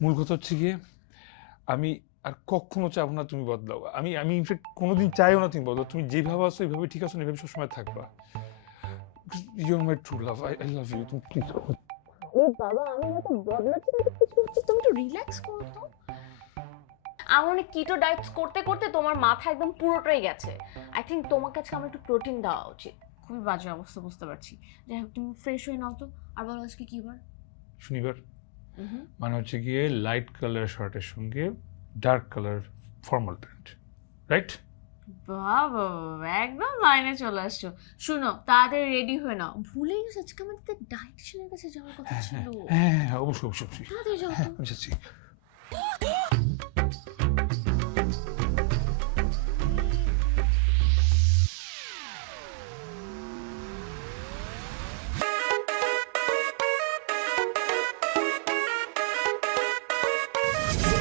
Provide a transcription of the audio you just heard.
মূল কথা হচ্ছে গিয়ে আমি আর কখনো চাবো না তুমি বদলাও। আমি ইনফ্যাক্ট কোনোদিন চাইও না তুমি বদলাও। তুমি যেভাবে আছো এইভাবে ঠিক আছো না, এভাবে সবসময় থাকবা। You are my true love. I love you. তুমি প্লিজ। আরে বাবা, আমি হয়তো বদলাচ্ছি না, কিছু হচ্ছে, তুমি একটু রিল্যাক্স করো তো। আমি অনেক কিটো ডায়েটস করতে করতে তোমার মাথা একদম পুরোটাই গেছে। আই থিঙ্ক তোমার কাছে আমার একটু প্রোটিন দেওয়া উচিত। খুবই বাজে অবস্থা, বুঝতে পারছি। যাই হোক, তুমি ফ্রেশ হয়ে নাও তো। আর বলো আজকে কি বার? শনিবার। হুম। মানে হচ্ছে গিয়ে লাইট কালার শার্টের সঙ্গে dark colour formal pant, right? বাবা, একদম লাইনে চলে আসছো। শুনো, তাড়াতাড়ি রেডি হয়ে নাও। ভুলে গেছো আজকে আমাদের ডায়েটিশিয়ানের কাছে যাওয়ার কথা হ্যাঁ হ্যাঁ ছিল। হ্যাঁ হ্যাঁ, অবশ্যই অবশ্যই অবশ্যই। তাড়াতাড়ি যাও তো। আমি যাচ্ছি।